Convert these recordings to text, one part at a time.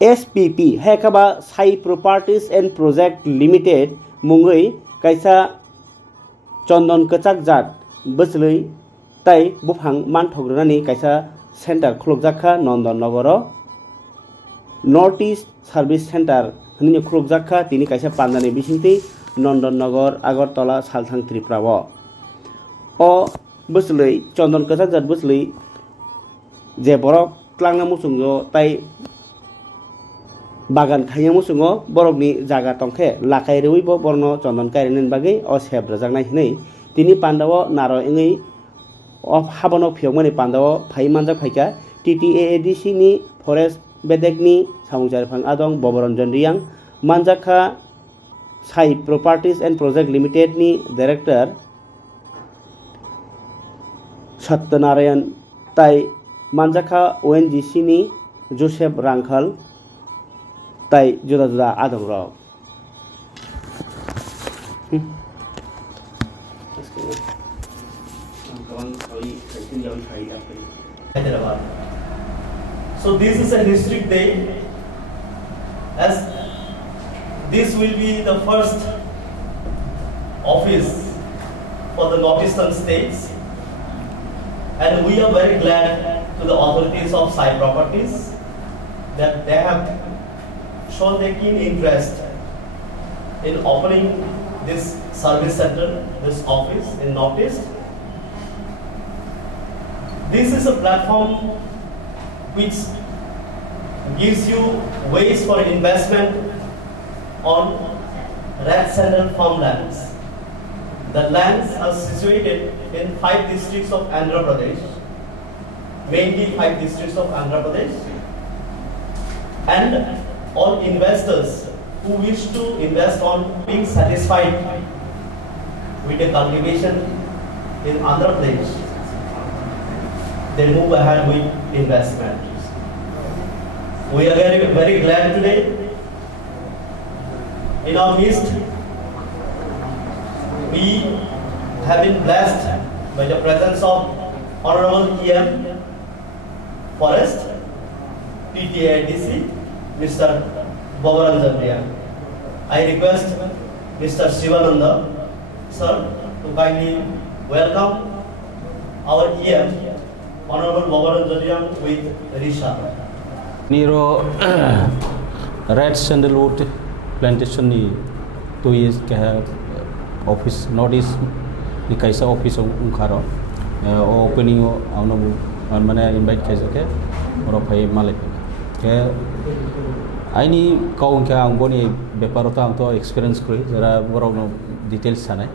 SPP Hekaba Sai Properties and Project Limited Mungui Kaisa Chondon Kachak Jat Busley Tai Buphang Mantograni Kaisa Center Klokjaka Nondon Nogoro Northeast Service Center Hini Klokjaka Tini Kaisa Pandani Bishinti Nondon Nogor Agartala Salthang Triprawo O Busley Chondon Kachak Jat Busley Jeborok Klangna Musungjo Tai Bagan khaya musungo borokni jaga tongkhe lakai rewi bo borno chondon kairinen bagai o sep rajaknai hinai tini pandawo naro ingei o habono phiokmani pandawo phai manjak phaika TTAADC ni forest bedekni samungjar phang adong boboranjan riang manjakha Sai Properties and Project Limited ni director Satyanarayan tai manjakha ONGC ni Joseph Rangkhal Tai juda-juda adong rok. So this is a historic day, as this will be the first office for the northeastern states, and we are very glad to the authorities of Sai Properties that they have shown their keen interest in opening this service center, this office in Northeast. This is a platform which gives you ways for investment on red sandal farmlands. The lands are situated in 5 districts of Andhra Pradesh, mainly 5 districts of Andhra Pradesh, and all investors who wish to invest on being satisfied with the cultivation in Andhra Pradesh, they move ahead with investment. We are very, very glad today. In our midst, we have been blessed by the presence of Honorable EM Forest, TTADC, Mr. Boboranjan Riang. I request Mr. Shivananda, sir, to kindly welcome our EM, Honorable Boboranjan Riang with Risha. Niro red sandalwood plantation ni 2 years ke office notice ni kaisa office unkaro opening avno mane invite kaisa ke oro phai malik ke aini kaung ke ang boni beparota ang to experience koi jara borok no details sanai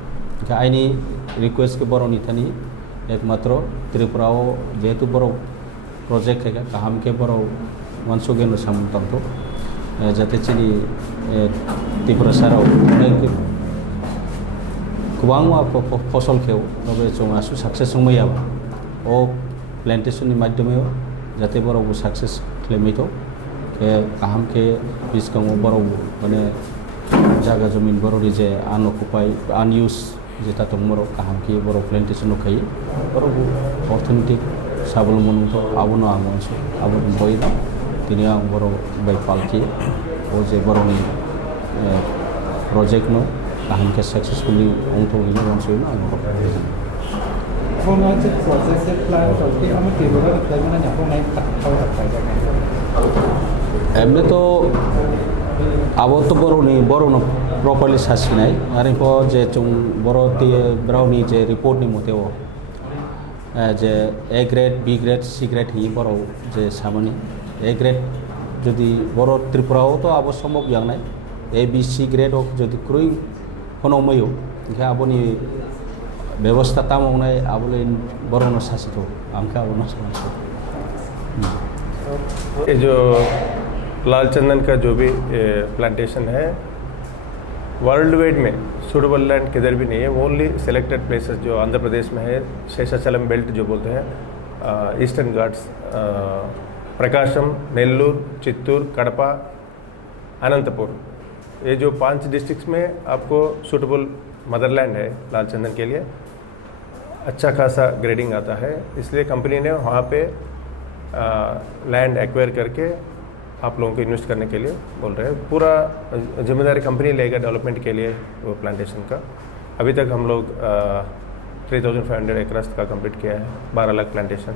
ke aini request ke borok ni thani ekmatro tripurao jehetu borok project ke kaham ke borok once again samtam to jate chini tripura sarao kubangwa fosol kheu tobe chonga su success ngmaya o plantation ni madhyame jate borok success klemito ke kaham ke biskang borok mane jaga jamin borok je unoccupied unused jeta tomoro kaham ke borok plantation no khai borok orthonetic sabul monu to abuno amonso abun boina tini ang borok by palki o je borok ni project no kaham ke successfully onto ni onso na hôm nay cái project set plan đầu tiên ông kêu gọi là tới mình nhà hôm nay tập thâu tập phải cái này एमने तो अब तो बरो न properly सासी नहीं अरे को जे चुंग बरो ती ब्राउनी जे रिपोर्ट नहीं मोते वो जे A grade B grade C grade ही बरो जे सामने A grade जो दी बरो त्रिपुरा हो तो अब संभव yang नहीं A B C grade हो जो दी क्रूई होनो मयो क्या अब नी व्यवस्था ताम होना है अब ले बरो न सासी तो आमका अब न सासी ये जो लाल चंदन का जो भी प्लांटेशन है वर्ल्ड वाइड में सूटेबल लैंड किधर भी नहीं है, ओनली सेलेक्टेड प्लेसेस जो आंध्र प्रदेश में है, शेषाचलम बेल्ट जो बोलते हैं, ईस्टर्न घाट्स, प्रकाशम, नेल्लूर, चित्तूर, कड़पा, अनंतपुर, ये जो 5 डिस्ट्रिक्ट्स में आपको सूटेबल मदरलैंड है लाल चंदन के लिए, अच्छा खासा ग्रेडिंग आता है। इसलिए कंपनी ने वहाँ पे लैंड एक्वायर करके आप लोगों को इन्वेस्ट करने के लिए बोल रहे हैं। पूरा जिम्मेदारी कंपनी लेगा डेवलपमेंट के लिए वो प्लांटेशन का। अभी तक हम लोग 3500 एकर्स का कंप्लीट किया है, 12 लाख प्लांटेशन।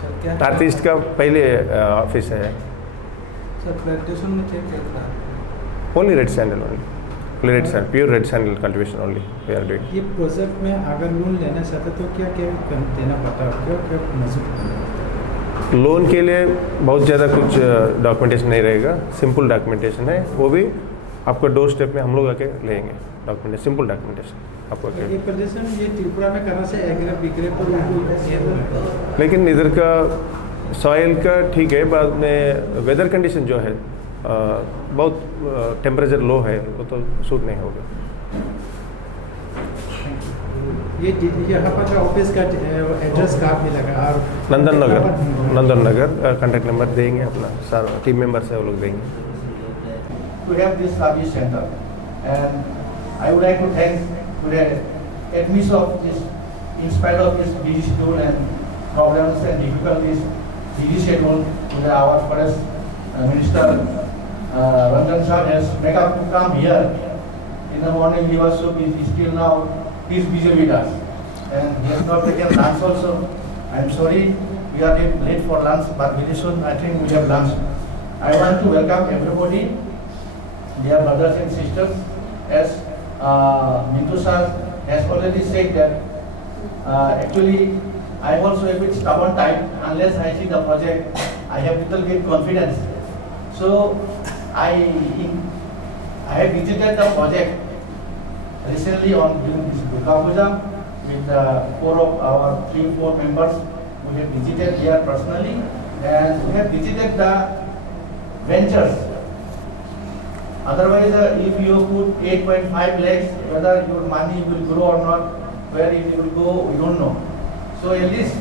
सर क्या नॉर्थ ईस्ट का पहले ऑफिस है। सर प्लांटेशन में क्या क्या था? Only red sandal, only red sandal, pure red sandal cultivation only we are doing. ये प्रोजेक्ट में अगर लोन लेना चाहते तो क्या क्या देना पड़ता है, क्या क्या मजबूत? लोन के लिए बहुत ज़्यादा कुछ डॉक्यूमेंटेशन नहीं रहेगा, सिंपल डॉक्यूमेंटेशन है। वो भी आपको डोर स्टेप में हम लोग आके लेंगे डॉक्यूमेंटेशन, सिंपल डॉक्यूमेंटेशन आपको आके। ये प्रदर्शन ये त्रिपुरा में करना से एग्रे बिग्रे पर ये तो लेकिन इधर का सॉइल का ठीक है, बाद में वेदर कंडीशन जो है बहुत टेम्परेचर लो है, वो तो सूट नहीं होगा। ये यहाँ पर का ऑफिस का एड्रेस कहाँ पे लगा? और नंदन नगर कॉन्टैक्ट नंबर देंगे अपना, सारा टीम मेंबर से वो लोग देंगे। To have this service center, and I would like to thank to the admins of this, in spite of this busy schedule and problems and difficulties, busy schedule, to the our forest minister Ranjan sir has made up to come here. In the morning he was so busy, still now he is busy with us, and he has not taken lunch also. I am sorry we are late for lunch, but very soon I think we have lunch. I want to welcome everybody, dear brothers and sisters. As Mintu sir has already said that actually I am also a bit stubborn type. Unless I see the project, I have little bit confidence. So I have visited the project recently on during this Durga Puja with 3-4 members. We have visited here personally, and we have visited the ventures. Otherwise, if you put 8.5 lakhs, whether your money will grow or not, where it will go, we don't know. So at least,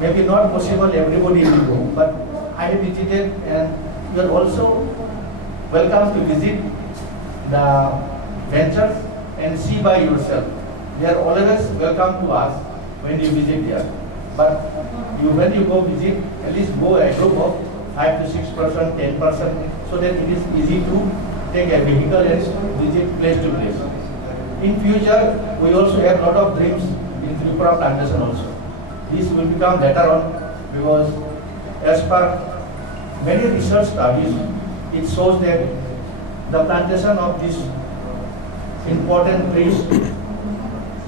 maybe not possible everybody will go, but I have visited, and you are also welcome to visit the ventures and see by yourself. They are always welcome to us when you visit there. But when you go visit, at least go a group of 5 to 6%, 10%, so that it is easy to take a vehicle and visit place to place. In future, we also have lot of dreams in Tripura plantation also. This will become later on, because as per many research studies, it shows that the plantation of this important trees,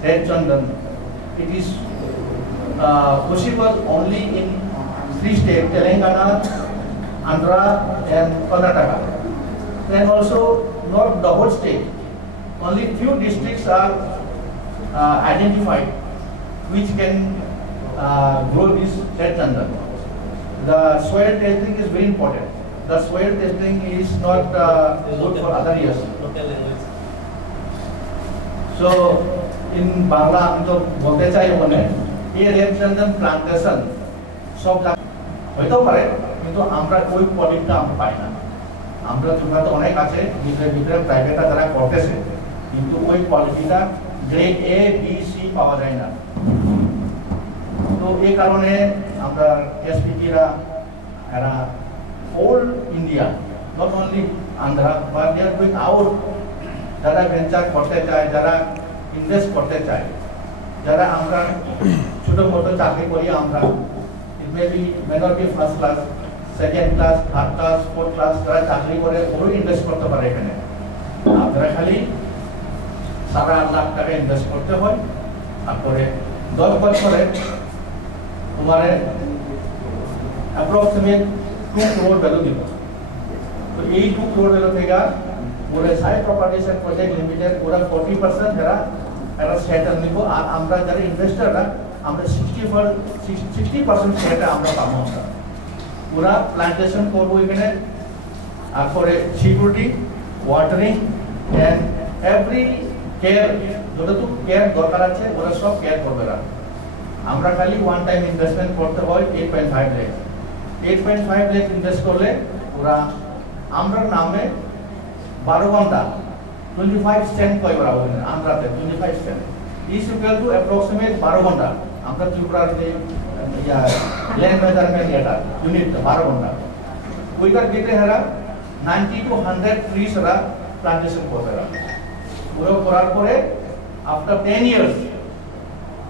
red chandan, it is possible only in 3 states, Telangana, Andhra and Karnataka. And also not the whole state. Only few districts are identified which can grow this red chandan. The soil testing is very important. The soil testing is not good for other years. So in Bangla আমি তো বলতে চাই ওখানে এই red চন্দন plantation সব হইতেও পারে, কিন্তু আমরা ওই কোয়ালিটিটা আমরা পাই না। আমরা তো অনেক আছে ভিতরে প্রাইভেটরা যারা করতেছে, কিন্তু ওই কোয়ালিটিটা গ্রেড এ বি সি পাওয়া যায় না। তো এই কারণে আমরা এসপিপিরা এরা whole India, not only Andhra, but they are going out, যারা ভেঞ্চার করতে চায়, যারা ইনভেস্ট করতে চায়, যারা আমরা ছোটো মোটো চাকরি করি, আমরা it may be may not be first class, second class, third class, fourth class, যারা চাকরি করে ওরও ইনভেস্ট করতে পারে এখানে। আপনারা খালি 8.5 লাখ টাকা ইনভেস্ট করতে হয়, তারপরে 10 বছরে তোমার অ্যাপ্রক্সিমেট 2 crore ভ্যালু দিব। তো এই 2 crore ভ্যালু থেকে পুরো সাই প্রপার্টিজ এন্ড প্রজেক্ট লিমিটেড পুরো 40% এরা সেটেল নিব, আর আমরা যারা ইনভেস্টররা আমরা 60% সেটা আমরা পাবো। আমরা পুরা প্লান্টেশন করবো এখানে, তারপরে security, watering and every care, যতটুকু কেয়ার দরকার আছে ওরা সব কেয়ার করবে। আমরা খালি ওয়ান টাইম ইনভেস্টমেন্ট করতে হয় 8.5 লাখ। 8.5 লাখ ইনভেস্ট করলে ওরা আমরা নামে 12 ঘন্টা 25 সেন্ট কয় ওরা বলেন, আমরাতে 25 cent is equal to approximate 12 ঘন্টা। আমরা ত্রিপুরার যে ল্যান্ড মেজারমেন্ট এটা ইউনিট 12 ঘন্টা। ওইটার ভিতরে হেরা 90 to 100 trees হেরা প্লান্টেশন করবে হেরা পুরো করার পরে after 10 years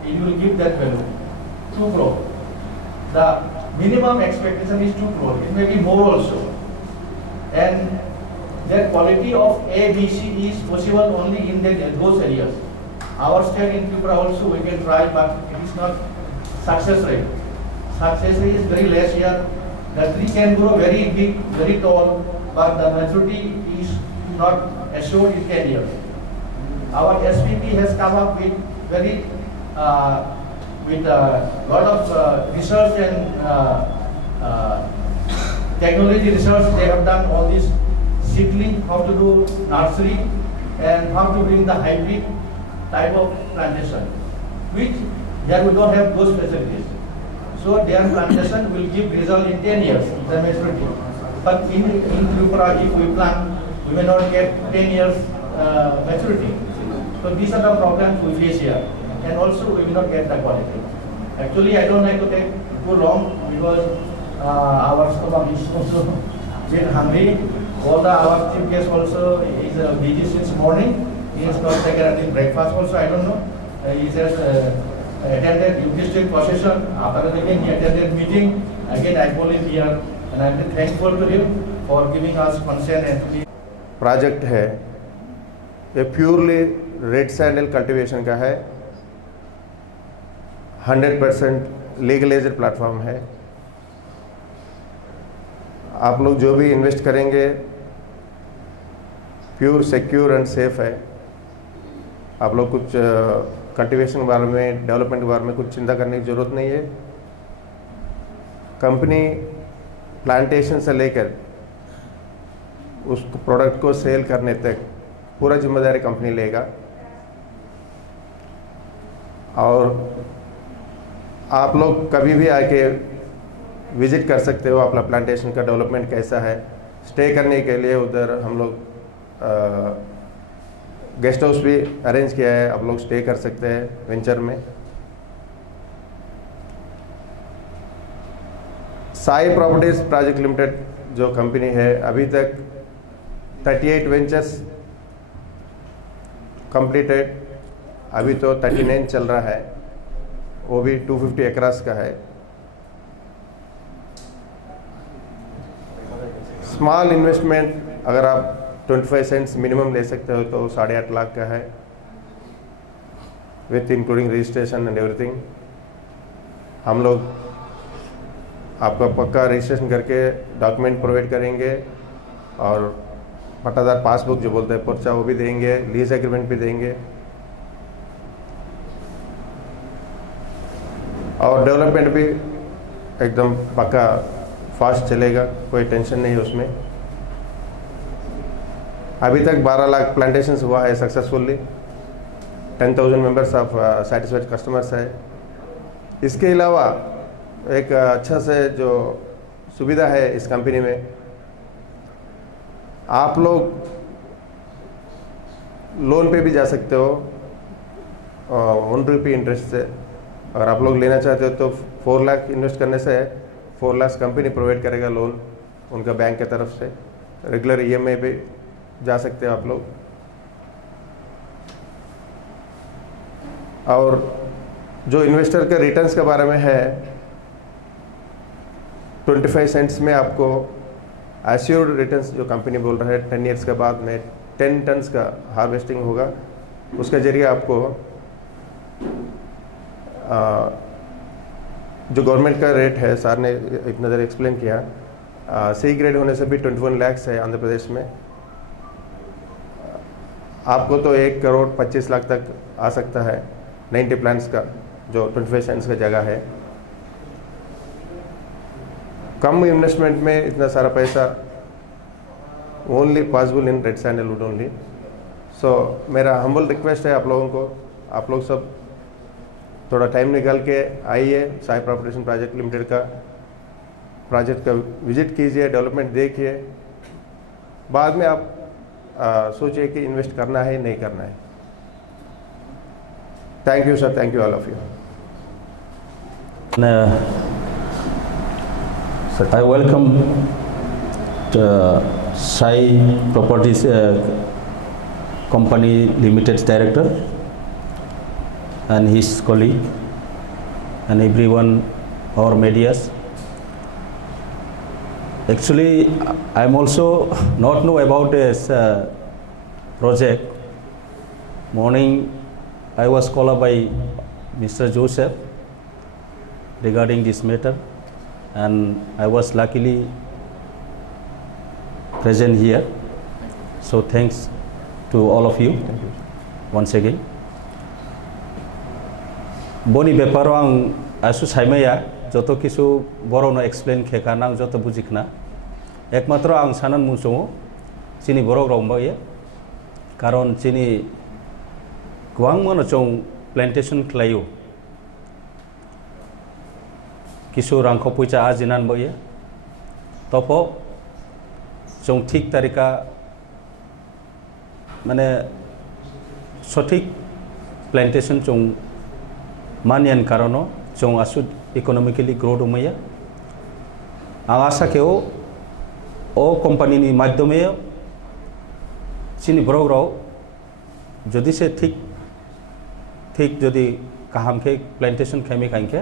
it will give that value 2 crore. The minimum expectation is 2 crore. It may be more also. And the quality of A, B, C is possible only in those areas. Our state in Tripura also we can try, but it is not success rate. Success rate is very less here. The tree can grow very big, very tall, but the maturity is not assured in 10 years. Our SPP has come up with very with a lot of research and technology research. They have done all this seedling, how to do nursery, and how to bring the hybrid type of plantation, which there we don't have those facilities. So their plantation will give result in 10 years, the maturity. But in Tripura, if we plant, we may not get 10 years maturity. So these are the problems we face here. And also we will not get the quality. Actually, I don't like to take too long because our stomach is also bit hungry. Our chief guest also is busy since morning. He has not taken any breakfast also, I don't know. He has attended district procession. After that again he attended meeting. Again I call him here and I am thankful to him for giving us consent and to be. Project है ये purely red sandal cultivation का है, 100% legalised platform है। आप लोग जो भी invest करेंगे प्योर, सिक्योर एंड सेफ है। आप लोग कुछ कल्टीवेशन के बारे में, डेवलपमेंट के बारे में कुछ चिंता करने की ज़रूरत नहीं है। कंपनी प्लांटेशन से लेकर उस प्रोडक्ट को सेल करने तक पूरा जिम्मेदारी कंपनी लेगा। और आप लोग कभी भी आके विजिट कर सकते हो अपना प्लांटेशन का डेवलपमेंट कैसा है। स्टे करने के लिए उधर हम लोग गेस्ट हाउस भी अरेंज किया है, आप लोग स्टे कर सकते हैं वेंचर में। साई प्रॉपर्टीज प्राइवेट लिमिटेड जो कंपनी है अभी तक 38 वेंचर्स कंप्लीटेड, अभी तो 39 चल रहा है, वो भी 250 एकर्स का है। स्मॉल इन्वेस्टमेंट अगर आप 25 सेंट्स मिनिमम ले सकते हो तो 8.5 लाख का है, with including registration and everything. हम लोग आपका पक्का रजिस्ट्रेशन करके डॉक्यूमेंट प्रोवाइड करेंगे और पट्टादार पासबुक जो बोलते हैं पर्चा वो भी देंगे, लीज एग्रीमेंट भी देंगे और डेवलपमेंट भी एकदम पक्का फास्ट चलेगा, कोई टेंशन नहीं है उसमें। अभी तक 12 लाख प्लांटेशंस हुआ है successfully, 10,000 members of satisfied customers है। इसके अलावा एक अच्छा से जो सुविधा है इस कंपनी में, आप लोग लोन पे भी जा सकते हो 1 रुपये इंटरेस्ट से। अगर आप लोग लेना चाहते हो तो 4 लाख इन्वेस्ट करने से 4 लाख कंपनी प्रोवाइड करेगा लोन उनका बैंक की तरफ से। रेगुलर EMI पे जा सकते हो आप लोग। और जो इन्वेस्टर के रिटर्न्स के बारे में है, 25 सेंट्स में आपको एश्योर्ड रिटर्न्स जो कंपनी बोल रहा है 10 ईयर्स के बाद में 10 टन्स का हार्वेस्टिंग होगा। उसके जरिए आपको जो गवर्नमेंट का रेट है, सर ने इतना देर एक्सप्लेन किया, सी ग्रेड होने से भी 21 लाख है आंध्र प्रदेश में। आपको तो 1 करोड़ 25 लाख तक आ सकता है 90 प्लांट्स का, जो 25 सेंट्स का जगह है। कम इन्वेस्टमेंट में इतना सारा पैसा only possible in red sandalwood only. So मेरा हम्बल रिक्वेस्ट है आप लोगों को, आप लोग सब थोड़ा टाइम निकाल के आइए, साई प्रॉपर्टीज प्राइवेट लिमिटेड का प्रोजेक्ट का विजिट कीजिए, डेवलपमेंट देखिए, बाद में आप सोचिए कि इन्वेस्ट करना है नहीं करना है। Thank you sir, thank you all of you. I welcome Sai Properties Company Limited Director and his colleague and everyone, our medias. Actually, I'm also not know about this project. Morning, I was called by Mr. Joseph regarding this matter, and I was luckily present here. So thanks to all of you once again. Boni beparo ang asu saimaya joto kisu borono explain kheka nang joto bujikna ekmatro ang sanan musongo chini borok rombaye karon chini gwang mono chong plantation klayo kisu rangko puicha ajinan boye topo chong thik tarika mane sothik plantation chong manian karono chong asu economically grow domaya ang asa keo o company ni madhyome chini borok jodi se ঠিক যদি কাহামকে plantation খেমে কাইকে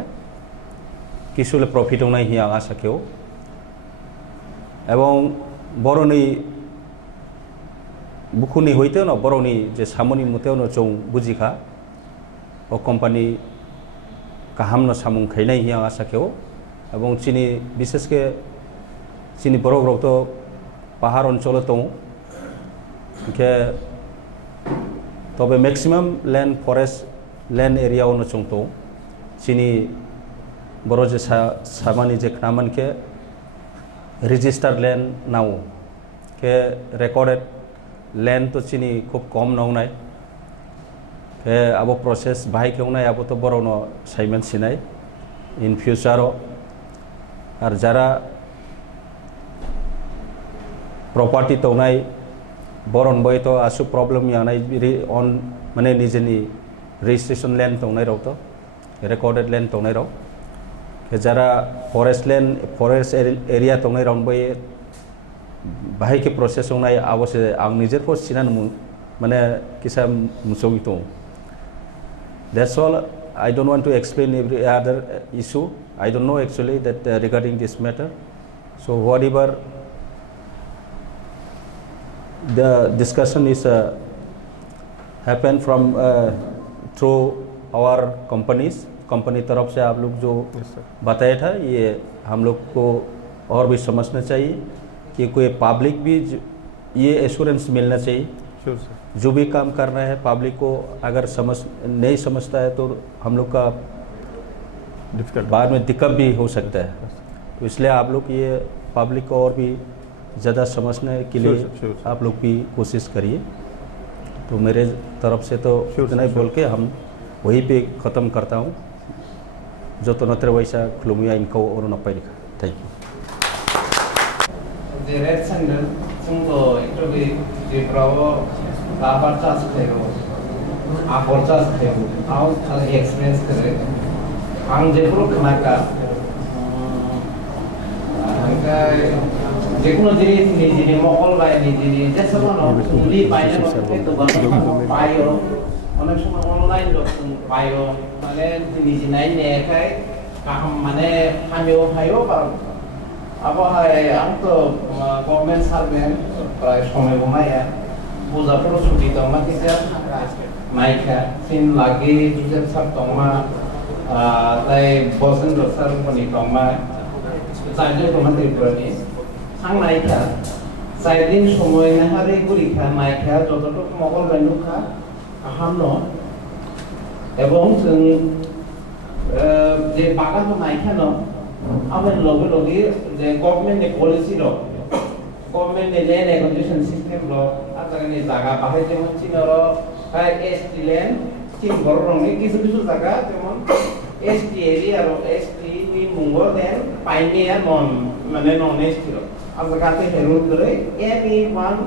কিছুলে profit নাই হি আগা সাকেও এবং বরনি বুকুনি হইতেও না বরনি যে সামনি মতেও না চৌ বুঝিখা ও কোম্পানি কাহাম না সামুং খাইনাই হি আগা সাকেও এবং চিনি বিশেষকে চিনি বড় তো পাহাড় অঞ্চলে তো তবে maximum land forest land area ono chungto chini boro je samani je knaman ke registered land now ke recorded land to chini khub kom nau nai ke abo process bhai ke nai abo to boro no saiman sinai in future ar jara property to nai boron boy to asu problem ya nai on mane nijeni registration land tongnai rok to recorded land tongnai rok ke jara forest land forest area tongnai rok bai bahai ke process ongnai abose ang nijer ko sinan mane kisa musogi to. That's all. I don't want to explain every other issue. I don't know actually that regarding this matter. So whatever the discussion is happen from through our company तरफ से आप लोग जो बताया था ये हम लोग को और भी समझना चाहिए कि कोई पब्लिक भी ये एश्योरेंस मिलना चाहिए जो भी काम कर रहे हैं पब्लिक को अगर नहीं समझता है तो हम लोग का बाद में दिक्कत भी हो सकता है तो इसलिए आप लोग ये पब्लिक को और भी ज़्यादा समझने के लिए आप लोग भी कोशिश करिए। तो मेरे तरफ से तो इतना ही बोल के हम वही पे ख़त्म करता हूँ जो तो नत्र वैसा खुलुमिया इनको और न पाई लिखा। Thank you. The red sandal sungto itu di prawo kabar chas thego apor chas thego au chal experience kare ang jepro khnaka angka যেকোনো জিনিস নিজে মকল গায় নিজে যেসব লি পাইলে তো পাইও অনেক সময় অনলাইন পাইও মানে নিজে নাই নেখাই কাম মানে হামিও হাইও পারো আবহাওয়ায় আমি তো গভর্নমেন্ট সার্ভেন্ট প্রায় সময় ঘুমাইয়া বোঝাপড়ো ছুটি তোমা কিছু নাইখা সিন লাগে জুজের সার তোমা তাই বসেন্দ্র স্যার কোনি তোমা চাইলে তোমার ত্রিপুরানি sang naikha saidin somoy na hare gurikha naikha jototok mogol bandukha ahamno ebong jeng je bagan no naikha no aben loge loge je government ne policy lo government ne land acquisition system lo atare ni jaga bahai jemon chinoro kai ST land chin gorong ni kisu kisu jaga jemon ST area ro ST ni munggo den paine non mane non ST ro azagate herul kore anyone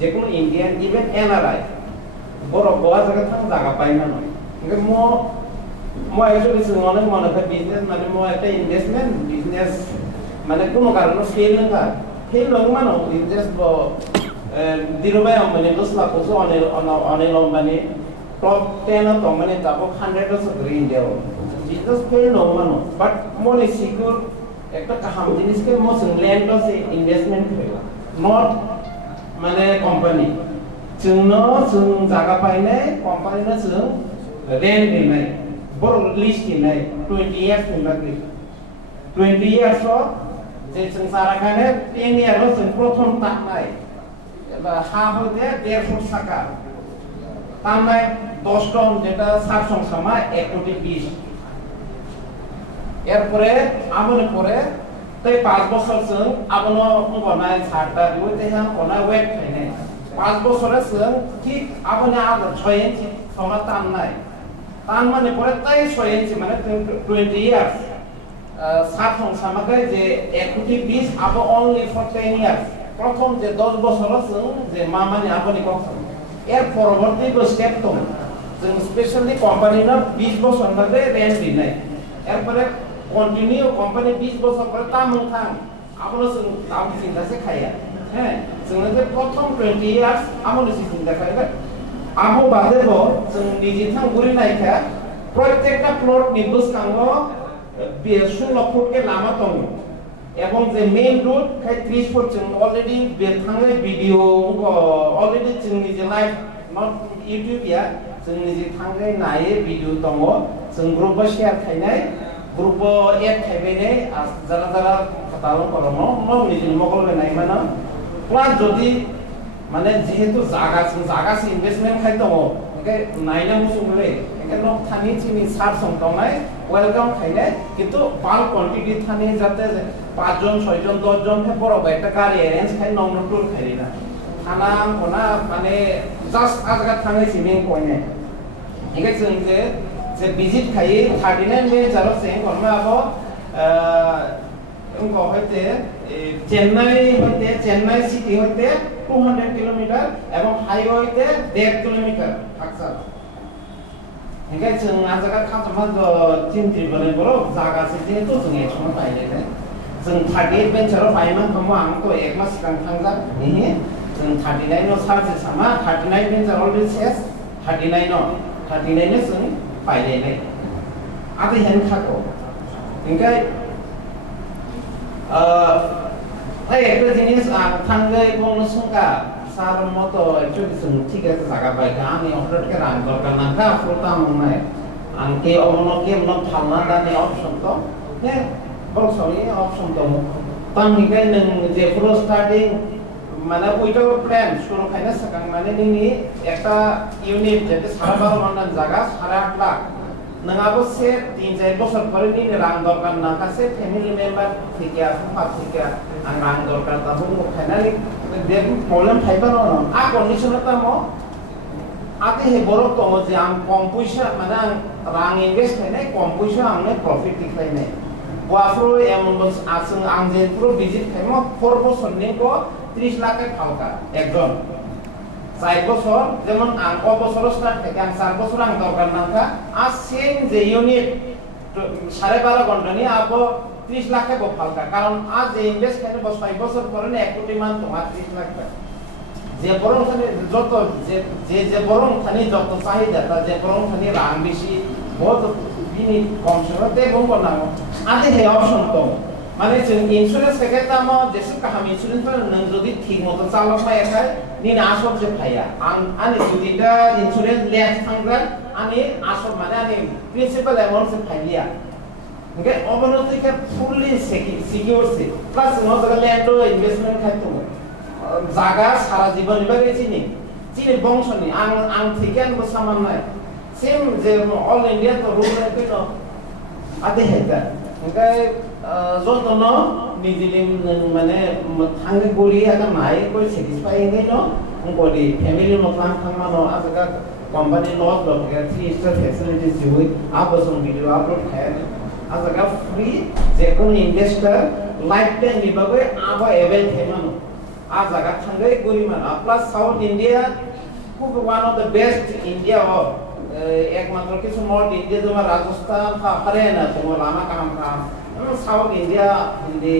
যেকোনো Indian even NRI বড় গোয়া জায়গা পাই না mo actually singone mone ka business mane mo একটা investment business মানে কোনো কারণে fail না He no mano, he just dirubay ang mani lusla kuso anil mani top 10 of mani tapos 100 of green deal. Jesus pay no mano, but more secure. একটা কাহাম জিনিসকে মোস land of investment করেলা not মানে company जोंनो जों जागा पाइनाय कोम्पानिनो जों rent दिनाय बर list दिनाय 20 years दिनाय 20 years जे जों साराखाने 10 years जों प्रथम ताकनाय एबा हा होदे 150 টাকা तामनाय 10 टन जेटा 60 সংখ্যা 1 কোটি 20 এরপরে আমনে পরে তাই 5 বছর जों আবনো গনায় 60টা দিও তেহা গনায় ওয়েট খাইনায় 5 বছরে जों ঠিক আপনি আবার 6 ইঞ্চি সোনা টাননায় টান মানে পরে তাই 6 ইঞ্চি মানে 20 ইয়ার্স 7 সংখ্যা আমাকে যে 1 কোটি 20 আবো অনলি ফর 10 ইয়ার্স প্রথম যে 10 বছর जों যে মানে আপনি কখন এর পরবর্তী স্টেপ তো जों স্পেশালি কোম্পানির 20 বছর ধরে রেন্ট দিনাই এরপরে কন্টিনিউ কোম্পানি 20 বছর পরে তামুন থাম আপনি जों দাম চিন্তাছে খাইয়া হ্যাঁ जोंनो जे प्रथम 20 ইয়ার্স আমনে চিন্তা খাইবা আমো বাদেবো जों নিজে থাং গুরি নাইখা প্রত্যেকটা প্লট নিবুসকাঙ্গ 16 ফুটকে লামা দङ এবং যে মেইন রোড খাই 30 ফুট जों অলরেডি বেথাङै ভিডিও অলরেডি जों নিজে লাইভ नट ইউটিউব या जों নিজে थाङै नायै ভিডিও दङ जों ग्रुप शेयार खाइनाय ग्रुप एड खाइबायनाय जारा जारा खातालो करनो न নিজে মকল নাই মানে প্লাস যদি মানে যেহেতু জায়গা ইনভেস্টমেন্ট খাই দङ একে নাইনা মুসুমলে একে ন থানি চিনি সার সংতনাই ওয়েলকাম খাইলে কিন্তু বাল কোয়ান্টিটি থানি যাতে 5 জন 6 জন 10 জন কে বড় একটা গাড়ি অ্যারেঞ্জ খাই নং টুর খাইলি না খানা কোনা মানে জাস্ট আজগা থানি চিনি কইনে একে जों যে ভিজিট খাই 39 মে যারা সেম করমা আবো उनको होते चेन्नई सिटी होते 200 किलोमीटर एवं हाईवे होते 1.5 किलोमीटर आक्सा हेंगे जों आजागा खाजमा चिन्त्रि बने बरो जागा से जेहेतु जों एकसम पाइले जों 38 बेन्चाराव पाइमान खमो आं तो एक मास सिगां थांजा निहि जों 39 नो सार्ज सामा 39 बेन्चार अलरेडि सेस 39 नो जों पाइले आदि हेन खाको हेंगे এই একটা জিনিস থাঙ্গে এবং সুকা সার মতো একচুয়ালি जों ঠিক আছে জায়গা পাইকা আমি অর্ডারকে রান দরকার না কা ফুলতা মনে আনকে অমনকে মন থালনা দানি অপশন তো হ্যাঁ বড় সরি অপশন তো তামনিকে নং যে পুরো স্টার্টিং মানে ওইটাও প্ল্যান শুরু খাইনা সাকাং মানে নিনি একটা ইউনিট যেতে 12.5 মান্ডান জায়গা 8.5 লাখ नङाबो से 3-4 বছর পরে নি রাং দরকার না কাছে ফ্যামিলি মেম্বার থেকে ফাত থেকে রাং দরকার তা বুঝো ফাইনালি দেখ প্রবলেম ফাইবা না আ কন্ডিশনে তা মো আতে হে বড় কম যে আম কম পয়সা মানে রাং ইনভেস্ট হয় কম পয়সা আমনে প্রফিট দিখাই নাই ওয়াফ্রো এমন বস আসং আং যে পুরো ভিজিট খাইমো 4 বছর নি কো 30 লাখ ফালকা একজন 4 বছর যেমন আং ক বছর স্টার্ট থেকে আং 4 বছর আং দরকার না কা আজ সেম যে ইউনিট 12.5 ঘন্টা নি আবো 30 লাখ গো ফালকা কারণ আজ যে ইনভেস্ট করে 5 বছর পরে 1 কোটি মান তোমার 30 লাখ যে বরং খানি যত যে বরং খানি যত চাহিদা তা যে বরং খানি রাং বেশি বহুত বিনি কম সমতে বঙ্গ না আতে হে অপশন তো মানে जों ইন্স্যুরেন্স থেকে তাম যেসে কাহাম ইন্স্যুরেন্স নং যদি ঠিক মতো চালাক পায় একাই নিন আসব যে ভাইয়া আনি যদিটা ইন্স্যুরেন্স লেস থাঙ্গা আনি আসব মানে আনি প্রিন্সিপাল অ্যামাউন্ট সে ফাইলিয়া ওকে অবনতি কে ফুললি সিকিউর সে প্লাস নো জায়গা ল্যান্ড ইনভেস্টমেন্ট খাইতো জায়গা সারা জীবন নিবাগে চিনি বংশনি আং থেকে আনবো সামান নাই সেম যে অল ইন্ডিয়া তো রুল রেখে তো আতে হেতা ওকে যতন নিজে মানে থাঙ্গে গড়ি আগে নাই কই স্যাটিসফাই হেই ন গড়ি ফ্যামিলি মতলাম থাঙ্গা ন আজকা কোম্পানি লস লগে 3 স্টার ফ্যাসিলিটিস দিই আপসন ভিডিও আপলোড খায় আজকা ফ্রি যে কোন ইনভেস্টর লাইফ টাইম নিবাগে আবা এভেল থেমানো আজকা থাঙ্গে গড়ি মানা প্লাস সাউথ ইন্ডিয়া খুব one of the best India of একমাত্র কিছু নর্থ ইন্ডিয়া তোমার রাজস্থান হরিয়ানা তোমার লামা কাম সাউথ ইন্ডিয়া হিন্দি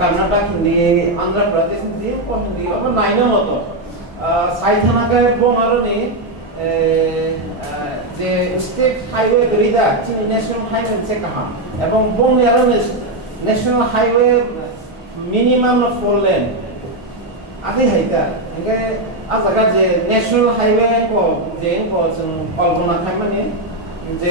कर्नाटक नि आंध्र प्रदेश नि कोन नि अब नाइनो मतो साइथानाका बोमारनि जे स्टेट हाईवे गरीदा चिनि नेशनल हाईवे से कहा एवं बोम यारो नेशनल हाईवे मिनिमम 4 लेन आदि हाइता इनके आ जगह जे नेशनल हाईवे को जे को कल्पना खामने जे